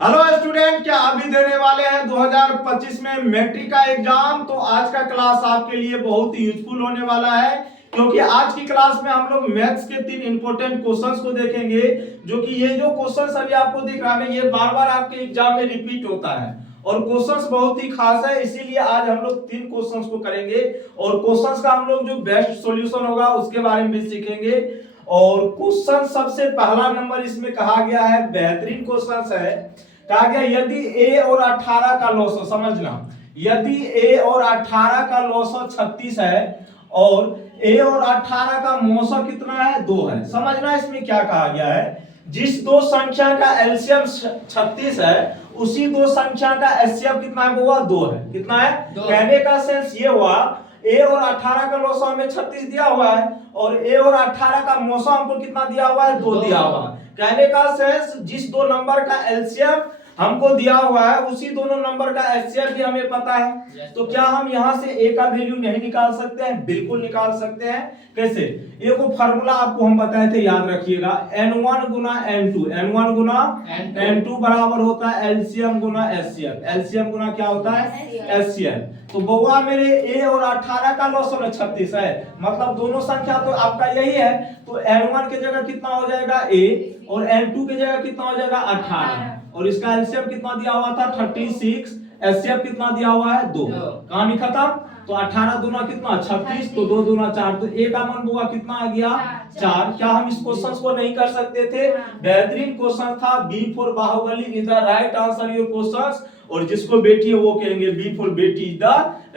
Hello student, क्या अभी देने वाले हैं 2025 में मैट्रिक का एग्जाम। तो आज का क्लास आपके लिए बहुत ही यूजफुल होने वाला है, क्योंकि आज की क्लास में हम लोग मैथ्स के 3 इंपॉर्टेंट क्वेश्चंस को देखेंगे। जो कि ये जो क्वेश्चंस अभी आपको दिख रहा है, ये बार बार आपके एग्जाम में रिपीट होता है और क्वेश्चंस बहुत ही खास है। इसीलिए आज हम लोग 3 क्वेश्चंस को करेंगे और क्वेश्चंस का हम लोग जो बेस्ट सॉल्यूशन होगा उसके बारे में भी सीखेंगे। और क्वेश्चन सबसे पहला नंबर इसमें कहा गया है, बेहतरीन क्वेश्चन है। कहा गया यदि a और 18 का लॉस, समझना, यदि a और 18 का लॉस 36 है और a और 18 का मौसा कितना है, 2 है। समझना इसमें क्या कहा गया है, जिस दो संख्या का एलसीएम 36 है उसी दो संख्या का एचसीएफ कितना है, वो 2 है। कितना है? कहने का सेंस ये हुआ, a और 18 का लॉस हमें 36 दिया हुआ है और a और 18 का मौसा हमको कितना दिया हुआ है, 2 दिया हुआ है। कहने का सेंस जिस दो नंबर का एलसीएम हमको दिया हुआ है उसी दोनों नंबर का एचसीएफ भी हमें पता है। तो क्या हम यहां से a का वैल्यू नहीं निकाल सकते हैं? बिल्कुल निकाल सकते हैं। कैसे? एक फार्मूला आपको हम बताए थे, याद रखिएगा, n1 गुना n2, n1 गुना n2 बराबर होता है एलसीएम गुना एचसीएफ। एलसीएम गुना क्या होता है? एचसीएफ। तो बउआ मेरे a और 18 का लॉस 36 है, मतलब दोनों संख्या तो आपका यही है। तो n1 की जगह कितना हो जाएगा a और n2 की जगह कितना हो जाएगा 18, और इसका एलसीएम कितना दिया हुआ था 36, एचसीएफ कितना दिया हुआ है 2। कहानी खत्म। तो 18 दूना कितना 36, तो 2 दूना 4, तो a का मान बुआ कितना आ गया 4। क्या हम इस क्वेश्चन को नहीं कर सकते थे? बेहतरीन क्वेश्चन था। B for Baahubali is the right answer your questions, और जिसको बेटी है वो कहेंगे B for beti is the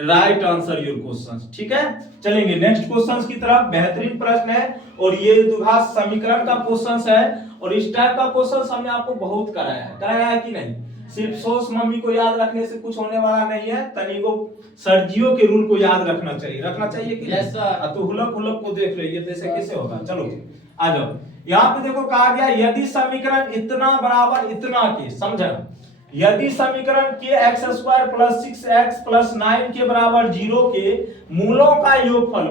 right answer your questions. ठीक है, चलेंगे नेक्स्ट क्वेश्चंस की तरफ। बेहतरीन प्रश्न है और ये द्विघात समीकरण का क्वेश्चंस है, और इस टाइप का क्वेश्चंस हमने आपको बहुत कराया है कि नहीं? सिर्फ सोच मम्मी को याद रखने से कुछ होने वाला नहीं है, तनिको सर्जियो के रूल को याद रखना चाहिए कि yes, sir। तो हुलक को देख रही है, तो ऐसे कैसे होगा? चलो आ जाओ। यहाँ पे देखो कहा गया यदि समीकरण इतना बराबर इतना के, समझा, यदि समीकरण के x² प्लस 6x प्लस 9 के बराबर 0 के मूलों का योगफल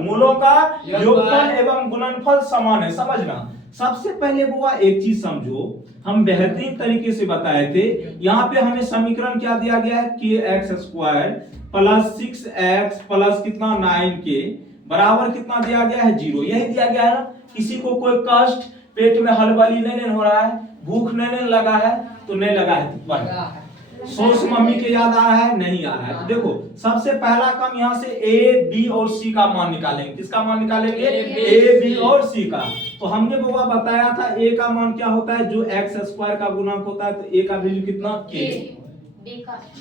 एवं गुणनफल समान है। समझना, सबसे पहले बुआ एक चीज समझो, हम बेहतरीन तरीके से बताए थे। यहाँ पे हमें समीकरण क्या दिया गया है, kx² प्लस 6x प्लस कितना 9 के बराबर कितना दिया गया है 0। यही दिया गया है ना। किसी को कोई कष्ट, पेट में हलबली नहीं हो रहा है, भूख नहीं लगा है, तो नहीं लगा है, सोच मम्मी के याद आ रहा है, नहीं आ रहा है। तो देखो सबसे पहला काम यहाँ से a, b और c का मान निकालेंगे। किसका मान निकालेंगे? a, b और c का। तो हमने बाबा बताया था a का मान क्या होता है, जो x² का गुणक होता है। तो a का वैल्यू कितना k,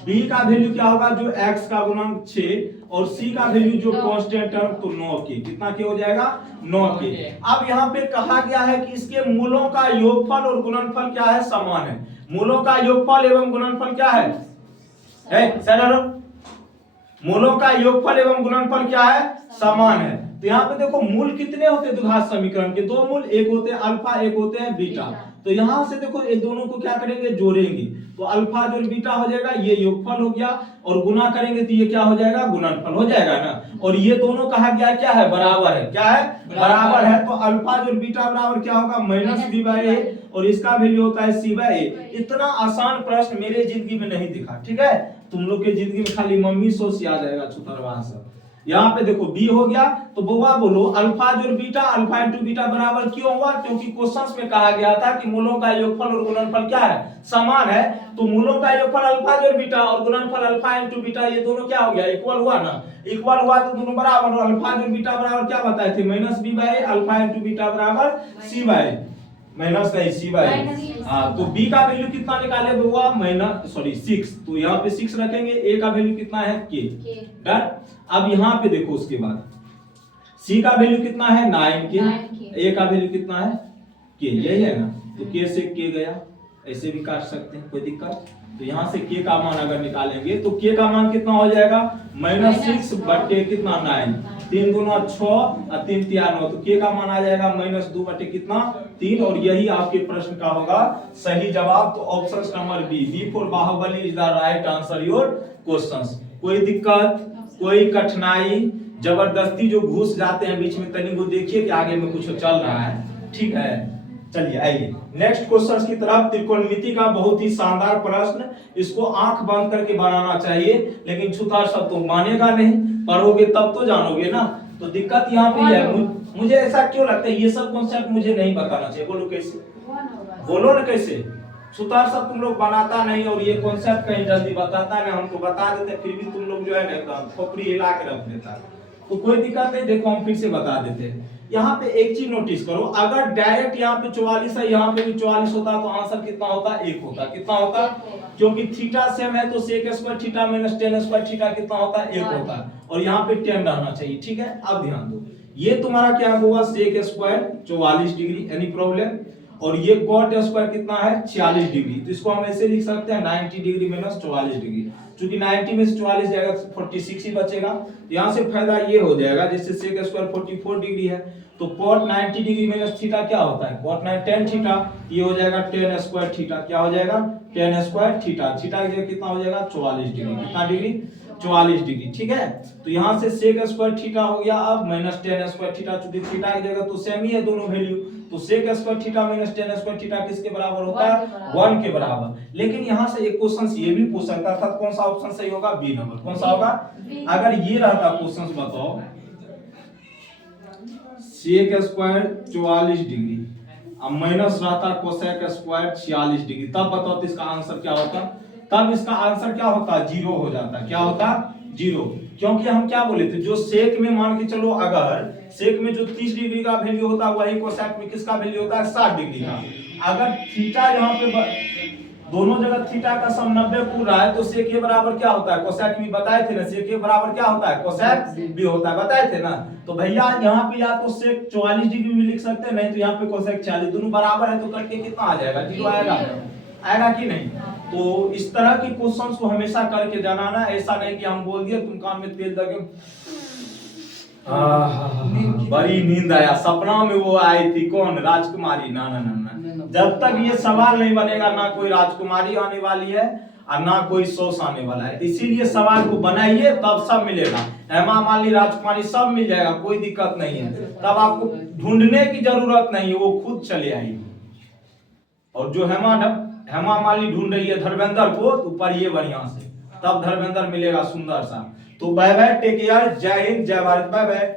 b का वैल्यू क्या होगा, जो x का गुणक 6, और c का वैल्यू जो कांस्टेंट है तो 9 के। कितना के हो जाएगा? 9 के। अब यहाँ पे कहा गया है कि इसके मूलों का योगफल और गुणनफल क्या है, समान है। मूलों का योगफल एवं गुणनफल क्या है? मूलों का योगफल एवं गुणनफल क्या है? समान है। तो यहाँ पे देखो मूल कितने होते हैं द्विघात समीकरण के? 2 मूल, एक होते हैं अल्फा, एक होते हैं बीटा। तो यहाँ से देखो ये दोनों को क्या करेंगे, जोड़ेंगे। तो अल्फा जो बीटा हो जाएगा, ये योगफल हो गया, और गुना करेंगे तो ये क्या हो जाएगा, गुणनफल हो जाएगा ना। और ये दोनों कहा गया क्या है, बराबर है। क्या है? बराबर है। तो अल्फा जो बीटा बराबर क्या होगा, -b/a, और इसका वैल्यू होता है c/a। इतना आसान प्रश्न मेरे जिंदगी में नहीं दिखा। ठीक है, तुम लोग के जिंदगी में खाली मम्मी सोच याद आएगा, छुतरवा सब। यहाँ पे देखो b हो गया, तो बउआ बोलो अल्फा जोड़ बीटा, अल्फा इंटू बीटा बराबर क्यों हुआ? क्योंकि क्वेश्चंस में कहा गया था कि मूलों का योगफल और गुणनफल क्या है, समान है। तो मूलों का योगफल अल्फा जोड़ बीटा और गुणनफल अल्फा इंटू बीटा, ये दोनों क्या हो गया, इक्वल हुआ ना। इक्वल हुआ तो दोनों बराबर, और अल्फा जोड़ बीटा बराबर क्या बताए थे, -b/a, अल्फा इंटू बीटा बराबर c/a, माइनस नहीं c/a। हाँ, तो b का वैल्यू कितना निकाले बउआ, 6। तो यहाँ पे 6 रखेंगे। a का वैल्यू कितना है, k। डन। अब यहाँ पे देखो उसके बाद c का वैल्यू कितना है, 9 के। a का वैल्यू कितना है, k। यही है ना। तो k से k गया, ऐसे भी काट सकते हैं, कोई दिक्कत। तो यहाँ से k का मान अगर निकालेंगे तो k का मान कितना हो जाएगा, -6 बटे कितना 9, 3 दूना 6 और 3 तिया 9। तो k का मान आ जाएगा -2 बटे कितना 3, और यही आपके प्रश्न का होगा सही जवाब। तो option number B for Baahubali is the right answer your questions. कोई दिक्कत, कोई कठिनाई, जबरदस्ती जो घुस जाते हैं बीच में, तनी को देखिए कि आगे में कुछ चल रहा है। ठीक है, चलिए आइए नेक्स्ट क्वेश्चन की तरफ। त्रिकोणमिति का बहुत ही शानदार प्रश्न, इसको आंख बंद करके बनाना चाहिए, लेकिन छुता सब तो मानेगा नहीं, पढ़ोगे तब तो जानोगे ना। तो दिक्कत यहाँ पे है, मुझे ऐसा क्यों लगता है ये सब कॉन्सेप्ट मुझे नहीं बताना चाहिए। बोलो कैसे, बोलो ना कैसे। सुतार सब तुम लोग बनाता नहीं और ये कॉन्सेप्ट कहीं जल्दी बताता नहीं, हम तो बता देते, फिर भी तुम लोग जो है ना एकदम खोपड़ी हिला के रख देता है। तो कोई दिक्कत नहीं, देखो हम फिर से बता देते हैं। यहाँ पे एक चीज नोटिस करो, अगर डायरेक्ट यहाँ पे 44 है, यहाँ पे भी 44 होता तो आंसर कितना होता, 1 होता। कितना होता, क्योंकि थीटा सेम है तो sec square theta minus tan square theta कितना होता, 1 होता। और यहाँ पे 10 रहना चाहिए, ठीक है। अब ध्यान दो, ये तुम्हारा क्या हुआ, sec square 44 degree, any problem. और ये cot स्क्वायर कितना है, 46 डिग्री। तो इसको हम ऐसे लिख सकते हैं 90 डिग्री माइनस 44 डिग्री। चूंकि 90 में से 44 जाएगा 46 ही बचेगा। यहाँ से फायदा ये हो जाएगा, जैसे sec स्क्वायर 44 डिग्री है तो cot 90 डिग्री माइनस थीटा क्या होता है, cot 9 tan थीटा। ये हो जाएगा tan स्क्वायर थीटा, क्या हो जाएगा, tan स्क्वायर थीटा। थीटा की जगह कितना हो जाएगा, 44 डिग्री। कितना डिग्री, 44 डिग्री, ठीक है। तो यहाँ से sec स्क्वायर थीटा हो गया अब माइनस tan स्क्वायर थीटा, चूंकि थीटा की जगह तो सेम ही है दोनों वैल्यू, तो sec square theta minus tan square theta किसके बराबर होता है, 1 के बराबर। लेकिन यहाँ से एक क्वेश्चन ये भी पूछ सकता था, कौन सा ऑप्शन सही होगा, बी नंबर। कौन सा होगा, अगर ये रहता क्वेश्चन बताओ sec स्क्वायर 44 डिग्री अब माइनस रहता cosec स्क्वायर 46 डिग्री, तब बताओ तो इसका आंसर क्या होता, तब इसका आंसर क्या होता, 0 हो जाता। क्या होता, 0। क्योंकि हम क्या बोले थे, जो सेक में मान के चलो, अगर सेक में जो 30 डिग्री का वैल्यू होता है वही कोसेक में किसका वैल्यू होता है, 60 डिग्री का। अगर थीटा यहाँ पे दोनों जगह थीटा का सम 90 पूरा है तो सेक के बराबर क्या होता है, कोसेक भी बताए थे ना, सेक के बराबर क्या होता है, कोसेक भी होता है, बताए थे ना। तो भैया यहाँ पे या तो सेक 44 डिग्री भी लिख सकते हैं, नहीं तो यहाँ पे कोसेक 40, दोनों बराबर है तो कट के कितना आ जाएगा, 0 आएगा, आएगा कि नहीं। तो इस तरह की क्वेश्चंस को हमेशा करके जाना ना, ऐसा नहीं कि हम बोल दिए तुम कान में तेल दगे बड़ी नींद आया, सपना में वो आई थी कौन, राजकुमारी। ना ना ना ना, जब तक ये सवाल नहीं बनेगा ना कोई राजकुमारी आने वाली है और ना कोई सोस आने वाला है। इसीलिए सवाल को बनाइए तब सब मिलेगा, हेमा मालिनी राजकुमारी सब मिल जाएगा, कोई दिक्कत नहीं है। तब आपको ढूंढने की जरूरत नहीं है, वो खुद चले आएगी। और जो हेमा मालिनी ढूंढ रही है धर्मेंद्र को, तो पढ़िए बढ़िया से, तब धर्मेंद्र मिलेगा सुंदर सा। तो बाय बाय, टेक केयर, जय हिंद, जय भारत, बाय बाय।